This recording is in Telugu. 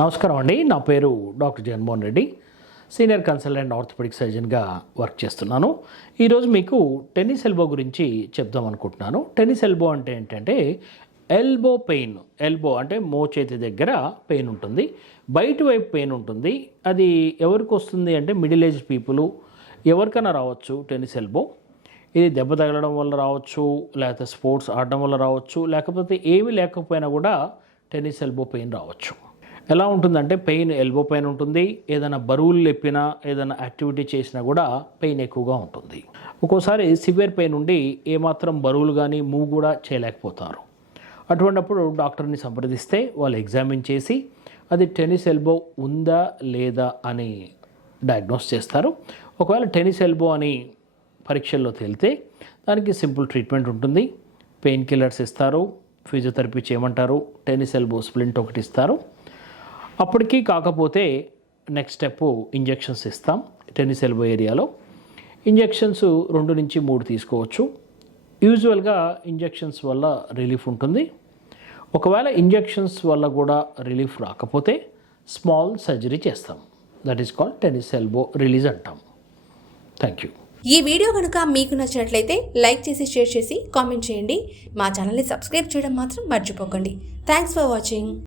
నమస్కారం అండి. నా పేరు doctor Jaganmohan Reddy, senior consultant orthopaedic సర్జన్గా వర్క్ చేస్తున్నాను. ఈరోజు మీకు టెన్నిస్ ఎల్బో గురించి చెప్దాం అనుకుంటున్నాను. టెన్నిస్ ఎల్బో అంటే ఏంటంటే ఎల్బో పెయిన్. ఎల్బో అంటే మోచేతి దగ్గర పెయిన్ ఉంటుంది, బయట వైపు పెయిన్ ఉంటుంది. అది ఎవరికి వస్తుంది అంటే మిడిల్ ఏజ్ పీపుల్ ఎవరికైనా రావచ్చు టెన్నిస్ ఎల్బో. ఇది దెబ్బ తగలడం వల్ల రావచ్చు, లేకపోతే స్పోర్ట్స్ ఆడడం వల్ల రావచ్చు, లేకపోతే ఏమీ లేకపోయినా కూడా టెన్నిస్ ఎల్బో పెయిన్ రావచ్చు. ఎలా ఉంటుందంటే పెయిన్ ఎల్బో పెయిన్ ఉంటుంది. ఏదైనా బరువులు లేపినా, ఏదైనా యాక్టివిటీ చేసినా కూడా పెయిన్ ఎక్కువగా ఉంటుంది. ఒక్కోసారి సివియర్ పెయిన్ ఉండి ఏమాత్రం బరువులు కానీ మూవ్ కూడా చేయలేకపోతారు. అటువంటిప్పుడు డాక్టర్ని సంప్రదిస్తే వాళ్ళు ఎగ్జామిన్ చేసి అది టెన్నిస్ ఎల్బో ఉందా లేదా అని డయాగ్నోస్ చేస్తారు. ఒకవేళ టెన్నిస్ ఎల్బో అని పరీక్షల్లో తేలితే దానికి సింపుల్ ట్రీట్మెంట్ ఉంటుంది. పెయిన్ కిల్లర్స్ ఇస్తారు, ఫిజియోథెరపీ చేయమంటారు, టెన్నిస్ ఎల్బో స్ప్లింట్ ఒకటి ఇస్తారు. అప్పటికీ కాకపోతే నెక్స్ట్ స్టెప్ ఇంజెక్షన్స్ ఇస్తాం. టెన్నిస్ ఎల్బో ఏరియాలో ఇంజెక్షన్స్ 2 నుంచి 3 తీసుకోవచ్చు. యూజువల్గా ఇంజెక్షన్స్ వల్ల రిలీఫ్ ఉంటుంది. ఒకవేళ ఇంజెక్షన్స్ వల్ల కూడా రిలీఫ్ రాకపోతే స్మాల్ సర్జరీ చేస్తాం. That is called tennis elbow release అంటాం. Thank you. ఈ వీడియో కనుక మీకు నచ్చినట్లయితే లైక్ చేసి, షేర్ చేసి, కామెంట్ చేయండి. మా ఛానల్ని సబ్స్క్రైబ్ చేయడం మాత్రం మర్చిపోకండి. Thanks for watching.